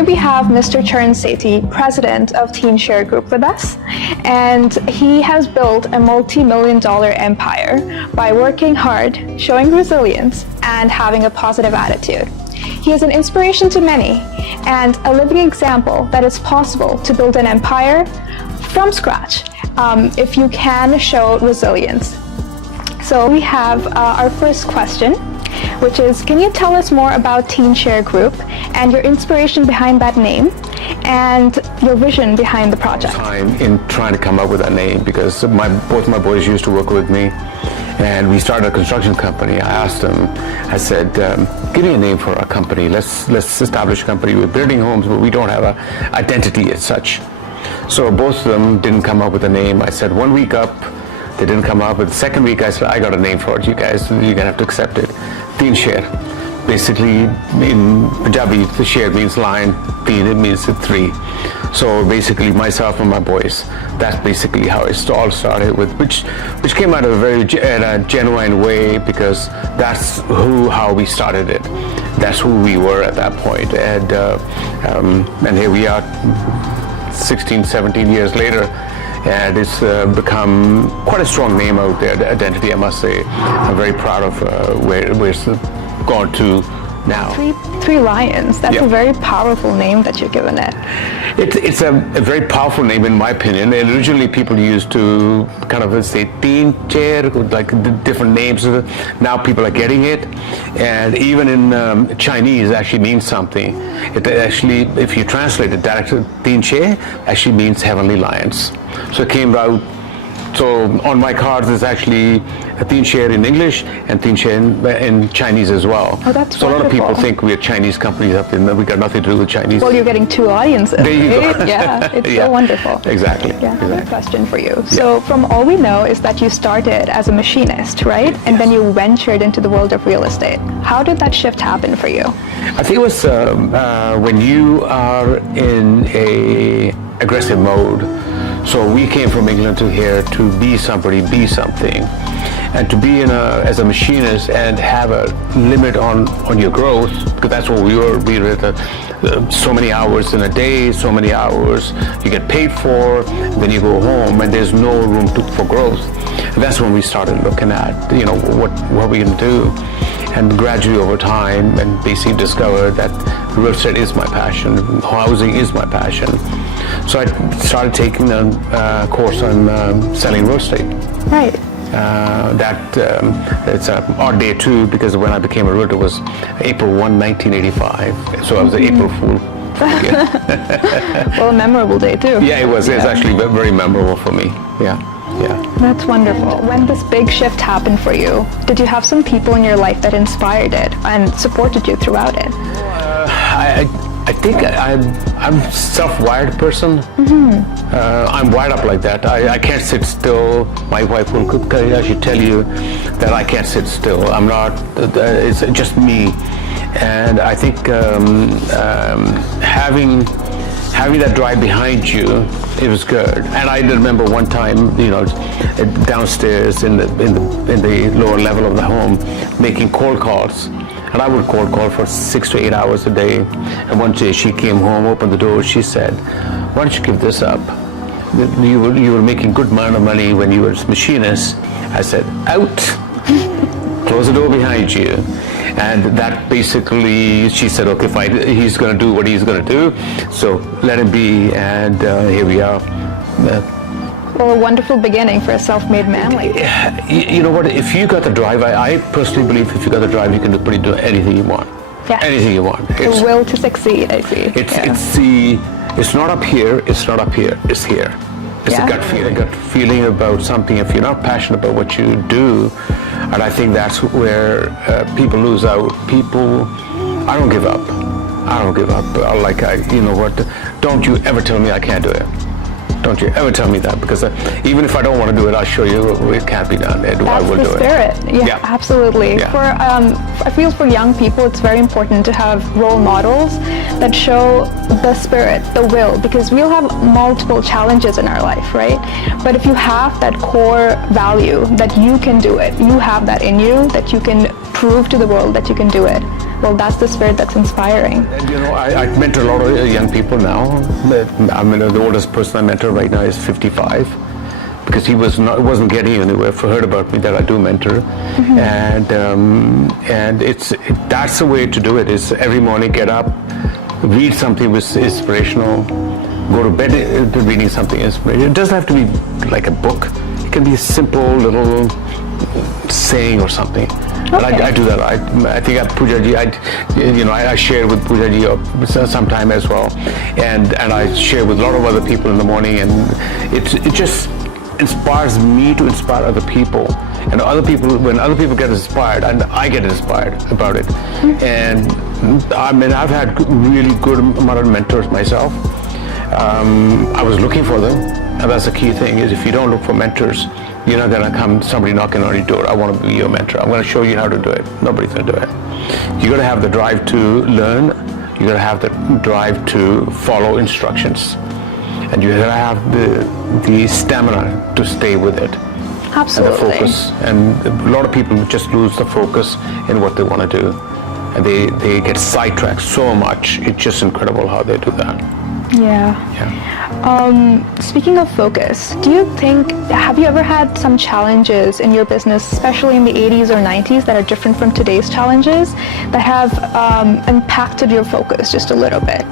today we have Mr. Charan Sethi, president of Teen Share Group with us, and he has built a multi-million-dollar empire by working hard, showing resilience, and having a positive attitude. He is an inspiration to many and a living example that it's possible to build an empire from scratch if you can show resilience. So we have our first question, which is, can you tell us more about Teen Share Group and your inspiration behind that name and your vision behind the project? Time in trying to come up with that name, because both my boys used to work with me, and we started a construction company. I asked them, I said, give me a name for our company. Let's establish a company. We're building homes, but we don't have an identity as such. So both of them didn't come up with a name. I said, 1 week up, they didn't come up. But the second week, I said, I got a name for it. You guys, you're gonna have to accept it. Teen Share. Basically, in Punjabi, the share means line, teen, it means three. So basically, myself and my boys, that's basically how it all started with, which came out of a very genuine way, because that's how we started it. That's who we were at that point. And here we are 16, 17 years later, and it's become quite a strong name out there, the identity, I must say. I'm very proud of where it's gone to now. Three lions. That's a very powerful name that you've given it. It's a very powerful name, in my opinion. And originally, people used to kind of say Teen Chair, like different names. Now people are getting it, and even in Chinese, it actually means something. It actually, if you translate it directly, Teen Chair actually means heavenly lions. So it came out. So on my cards, there's actually a Teen Share in English and Teen Share in Chinese as well. Oh, that's so wonderful. A lot of people think we're Chinese companies up there. We got nothing to do with Chinese. Well, you're getting two audiences. There you go. Yeah, it's so wonderful. Exactly. Yeah, another question for you. So from all we know is that you started as a machinist, right? And then you ventured into the world of real estate. How did that shift happen for you? I think it was when you are in a aggressive mode. So we came from England to here to be somebody, be something, and to be as a machinist and have a limit on your growth, because that's what we were. We were at so many hours in a day, so many hours you get paid for, then you go home, and there's no room for growth. And that's when we started looking at, what we can do. And gradually over time, and basically discovered that real estate is my passion, housing is my passion. So I started taking a course on selling real estate. Right. It's an odd day too, because when I became a realtor was April 1, 1985. So I was an April Fool. Well, a memorable day too. Yeah, it was. It's actually very memorable for me. Yeah. That's wonderful. When this big shift happened for you, did you have some people in your life that inspired it and supported you throughout it? I think I'm a self-wired person. Mm-hmm. I'm wired up like that. I can't sit still. My wife will actually tell you that I can't sit still. I'm not. It's just me. And I think having that drive behind you, it was good. And I remember one time, downstairs in the lower level of the home, making cold calls. And I would cold call for 6 to 8 hours a day. And one day she came home, opened the door, she said, "Why don't you give this up? You were making good amount of money when you were a machinist." I said, "Out." Close the door behind you. And that basically, she said, okay, fine, he's going to do what he's going to do, so let him be, and here we are. Well, a wonderful beginning for a self-made man like you. You know what, if you got the drive, I personally believe if you got the drive, you can do anything you want. Yeah. Anything you want. The will to succeed, I see. It's not up here, it's not up here, it's here. It's a gut feeling about something. If you're not passionate about what you do, and I think that's where people lose out. I don't give up. Don't you ever tell me I can't do it. Don't you ever tell me that, because even if I don't want to do it, I'll show you it can't be done. I will do it. That's the spirit. Yeah, absolutely. Yeah. I feel for young people, it's very important to have role models that show the spirit, the will, because we'll have multiple challenges in our life, right? But if you have that core value that you can do it, you have that in you, that you can prove to the world that you can do it, well, that's the spirit that's inspiring. And I mentor a lot of young people now. I mean, the oldest person I mentor right now is 55, because he wasn't getting anywhere. Heard about me that I do mentor, and that's the way to do it. Is every morning get up, read something which is inspirational, go to bed reading something inspirational. It doesn't have to be like a book. It can be a simple little saying or something. And I do that. I think Pujaji, I share with Pujaji sometime as well, and I share with a lot of other people in the morning, and it just inspires me to inspire other people, and when other people get inspired, and I get inspired about it. And I mean, I've had really good amount of mentors myself. I was looking for them, and that's the key thing, is if you don't look for mentors, you're not going to come somebody knocking on your door, I want to be your mentor, I'm going to show you how to do it. Nobody's going to do it. You got to have the drive to learn, you got to have the drive to follow instructions, and you got to have the stamina to stay with it. Absolutely. And the focus. And a lot of people just lose the focus in what they want to do, and they get sidetracked so much. It's just incredible how they do that. Yeah. Speaking of focus, have you ever had some challenges in your business, especially in the 80s or 90s, that are different from today's challenges, that have impacted your focus just a little bit?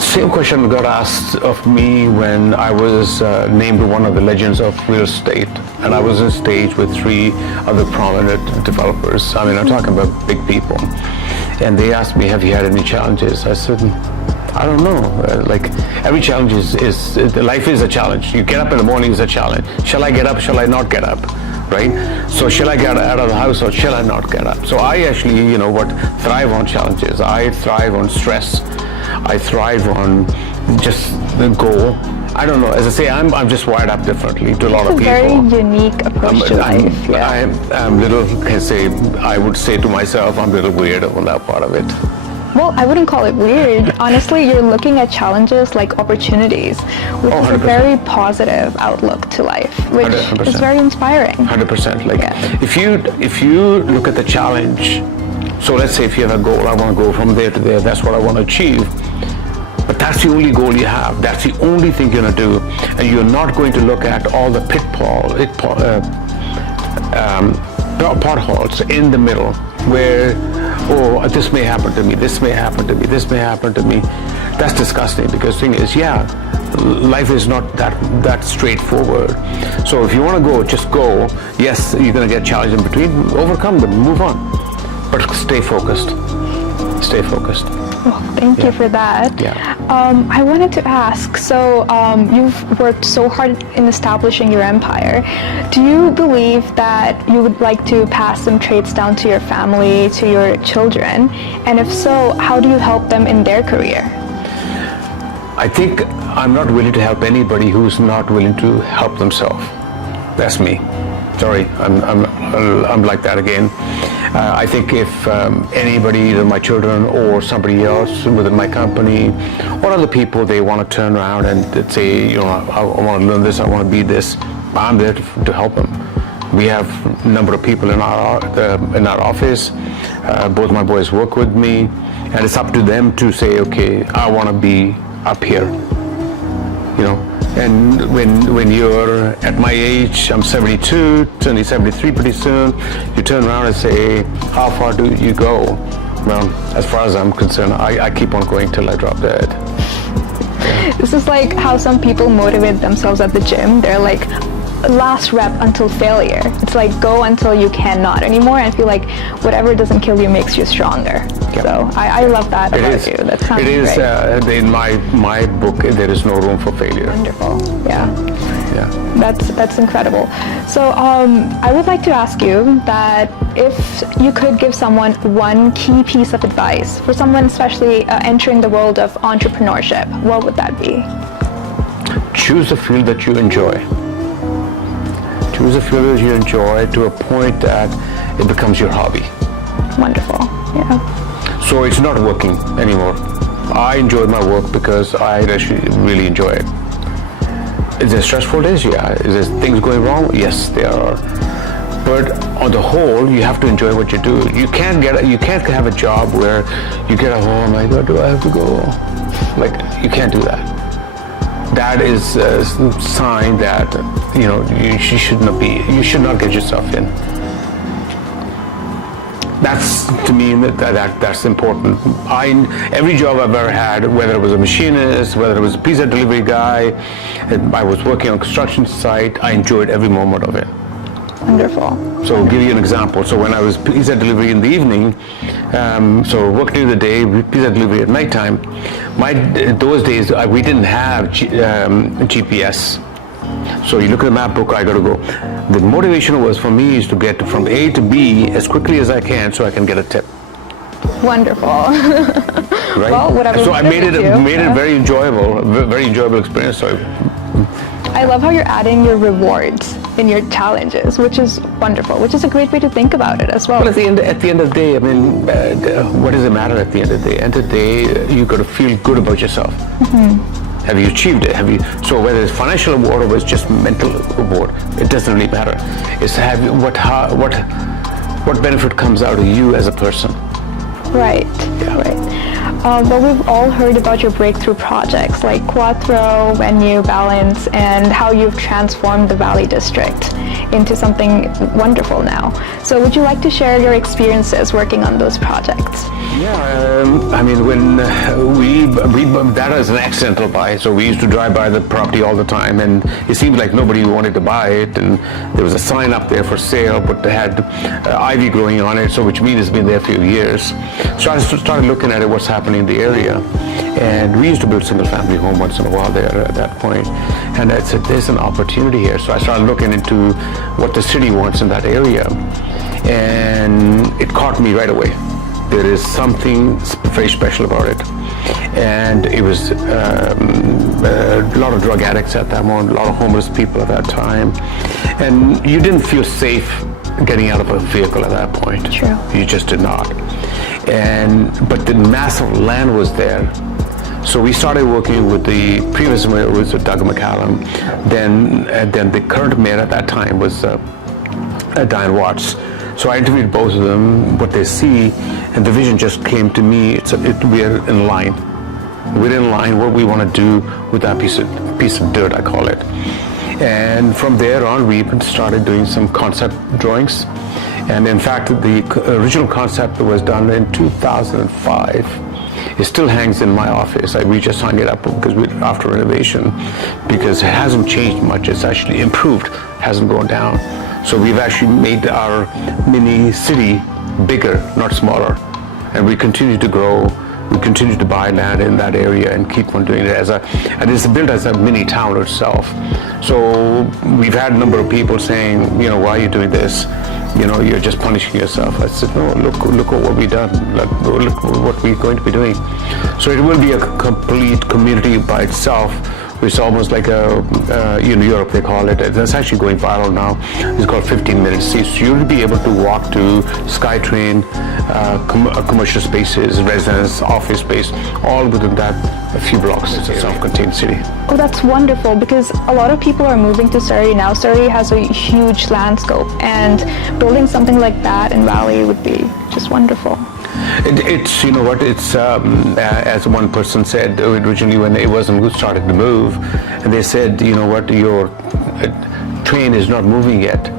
Same question got asked of me when I was named one of the legends of real estate, and I was on stage with 3 other prominent developers. I mean, I'm talking about big people, and they asked me, have you had any challenges? I said, I don't know. Like, every challenge is life is a challenge. You get up in the morning is a challenge. Shall I get up? Shall I not get up? Right? So shall I get out of the house or shall I not get up? So I actually, thrive on challenges. I thrive on stress. I thrive on just the goal. I don't know. As I say, I'm just wired up differently to a lot of people. It's a very unique approach to life. I would say to myself, I'm a little weird on that part of it. Well, I wouldn't call it weird. Honestly, you're looking at challenges like opportunities, which is a very positive outlook to life, which 100%. Is very inspiring. 100%. Like, if you look at the challenge, so let's say if you have a goal, I want to go from there to there, that's what I want to achieve. But that's the only goal you have. That's the only thing you're going to do. And you're not going to look at all the potholes in the middle where, oh, this may happen to me, this may happen to me, this may happen to me. That's disgusting, because the thing is, life is not that straightforward. So if you want to go, just go. Yes, you're going to get challenges in between, overcome them, move on. But stay focused. Stay focused. Well, thank you for that. Yeah. I wanted to ask, so you've worked so hard in establishing your empire. Do you believe that you would like to pass some traits down to your family, to your children? And if so, how do you help them in their career? I think I'm not willing to help anybody who's not willing to help themselves. That's me. Sorry, I'm like that again. I think if anybody, either my children or somebody else within my company or other people, they want to turn around and say, I want to learn this, I want to be this, I'm there to help them. We have a number of people in our office. Both my boys work with me, and it's up to them to say, okay, I want to be up here. And when you're at my age, I'm 72, turning 73 pretty soon, you turn around and say, how far do you go? Well, as far as I'm concerned, I keep on going till I drop dead. This is like how some people motivate themselves at the gym. They're like, last rep until failure. It's like, go until you cannot anymore, and feel like whatever doesn't kill you makes you stronger. Yep. So I love that about you. That sounds great. It is, in my book, there is no room for failure. Wonderful. Yeah. That's incredible. So I would like to ask you that if you could give someone one key piece of advice for someone especially entering the world of entrepreneurship, what would that be? Choose a field that you enjoy. Choose a field that you enjoy to a point that it becomes your hobby. Wonderful. Yeah. So it's not working anymore. I enjoy my work because I actually really enjoy it. Is there stressful days? Yeah. Is there things going wrong? Yes, there are. But on the whole, you have to enjoy what you do. You can't have a job where you get home like, oh, do I have to go? Like, you can't do that. That is a sign that you should not get yourself in. That's, to me, that's important. Every job I've ever had, whether it was a machinist, whether it was a pizza delivery guy, I was working on a construction site, I enjoyed every moment of it. Wonderful. So I'll give you an example. So when I was pizza delivery in the evening, so work during the day, pizza delivery at nighttime, those days we didn't have GPS. So you look at the map book, I got to go. The motivation was for me is to get from A to B as quickly as I can so I can get a tip. Wonderful. Right? Well, whatever. So I made it very enjoyable experience. So I love how you're adding your rewards in your challenges, which is wonderful, which is a great way to think about it as well. But at the end of the day, I mean, what does it matter at the end of the day? End of the day, you got to feel good about yourself. Have you achieved it? So whether it's financial reward or it's just mental reward, it doesn't really matter. It's what benefit comes out of you as a person. Right, right. But we've all heard about your breakthrough projects like Quattro, Venue, Balance, and how you've transformed the Valley District into something wonderful now. So would you like to share your experiences working on those projects? Yeah, I mean, when that was an accidental buy, so we used to drive by the property all the time, and it seemed like nobody wanted to buy it, and there was a sign up there for sale, but they had ivy growing on it, so which means it's been there a few years. So I started looking at it, what's happening in the area, and we used to build single-family home once in a while there at that point, and I said, there's an opportunity here. So I started looking into what the city wants in that area, and it caught me right away. There is something very special about it. And it was a lot of drug addicts at that moment, a lot of homeless people at that time. And you didn't feel safe getting out of a vehicle at that point. True. You just did not. But the massive land was there. So we started working with the previous mayor, was Doug McCallum. Then the current mayor at that time was Diane Watts. So I interviewed both of them, what they see, and the vision just came to me. We're in line. We're in line what we want to do with that piece of dirt, I call it. And from there on, we even started doing some concept drawings. And in fact, the original concept was done in 2005. It still hangs in my office. We just hung it up after renovation, because it hasn't changed much. It's actually improved, hasn't gone down. So we've actually made our mini city bigger, not smaller. And we continue to grow. We continue to buy land in that area and keep on doing it and it's built as a mini town itself. So we've had a number of people saying, why are you doing this? You're just punishing yourself. I said, no, look at what we've done. Look what we're going to be doing. So it will be a complete community by itself. It's almost like in Europe they call it. It's actually going viral now. It's called 15 minutes. So you'll be able to walk to SkyTrain, commercial spaces, residence, office space, all within that a few blocks. It's a self-contained city. Oh, that's wonderful, because a lot of people are moving to Surrey now. Surrey has a huge landscape, and building something like that in Valley would be just wonderful. It's as one person said originally when it wasn't started to move, and they said, your train is not moving yet.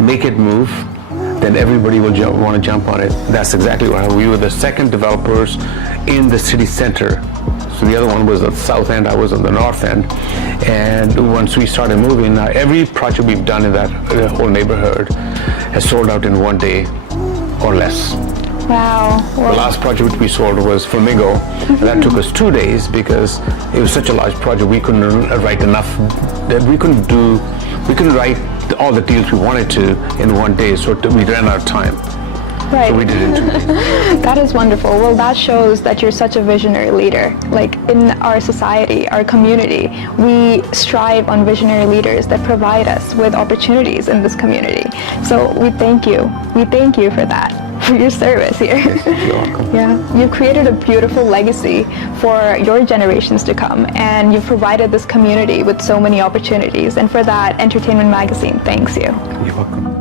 Make it move, then everybody will want to jump on it. That's exactly what we were the second developers in the city center. So the other one was at the south end, I was on the north end. And once we started moving, every project we've done in that whole neighborhood has sold out in 1 day or less. Wow. The last project we sold was Flamingo. And that took us 2 days because it was such a large project. We couldn't write enough. We couldn't write all the deals we wanted to in 1 day, so we ran out of time. Right. So we did it in 2 days. That is wonderful. Well, that shows that you're such a visionary leader. Like in our society, our community, we strive on visionary leaders that provide us with opportunities in this community. So we thank you. We thank you for that, for your service here. You're welcome. Yeah, you've created a beautiful legacy for your generations to come, and you've provided this community with so many opportunities. And for that, Entertainment Magazine thanks you. You're welcome.